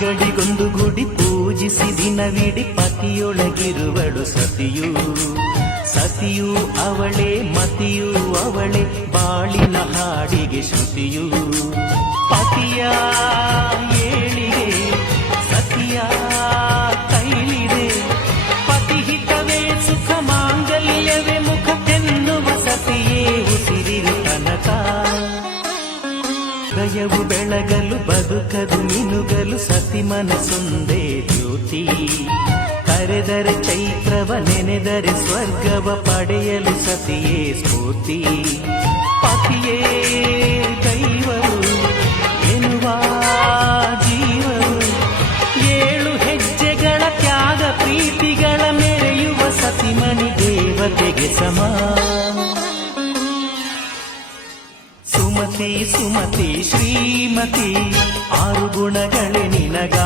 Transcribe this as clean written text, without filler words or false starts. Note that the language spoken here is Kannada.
ಗಳಿಗೊಂದು ಗುಡಿ ಪೂಜಿಸಿ ದಿನವಿಡಿ ಪತಿಯೊಳಗಿರುವಳು ಸತಿಯು. ಸತಿಯು ಅವಳೇ ಮತಿಯು ಅವಳೇ ಬಾಳಿನ ಹಾಡಿಗೆ ಶ್ರುತಿಯು. ಪತಿಯ ಏಳಿಗೆ ಸತಿಯ ಕೈಲಿದೆ. ಪತಿಹಿತವೇ ಸುಖ ಮಾಂಗಲ್ಯವೇ ಮುಖಕ್ಕೆನ್ನುವ ಸತಿಯೇ ಉಸಿರಿರು ತನಕ. ಹೃದಯವು ಬೆಳಗಲು ಬದುಕದು ಮಿನುಗಲು ಸತಿ ಮನಸ್ಸೊಂದೇ ಜ್ಯೋತಿ. ಕರೆದರೆ ಚೈತ್ರವ ನೆನೆದರೆ ಸ್ವರ್ಗವ ಪಡೆಯಲು ಸತಿಯೇ ಸ್ಫೂರ್ತಿ. ಪತಿಯೇ ದೈವವು ಎನ್ನುವ ಜೀವವು. 7 ಹೆಜ್ಜೆಗಳ ತ್ಯಾಗ ಪ್ರೀತಿಗಳ ಮೆರೆಯುವ ಸತಿಮಣಿ ದೇವತೆಗೆ ಸಮ. ಸುಮತಿ ಸುಮತಿ ಶ್ರೀಮತಿ 6 ಗುಣಗಳೇ ನಿನಗ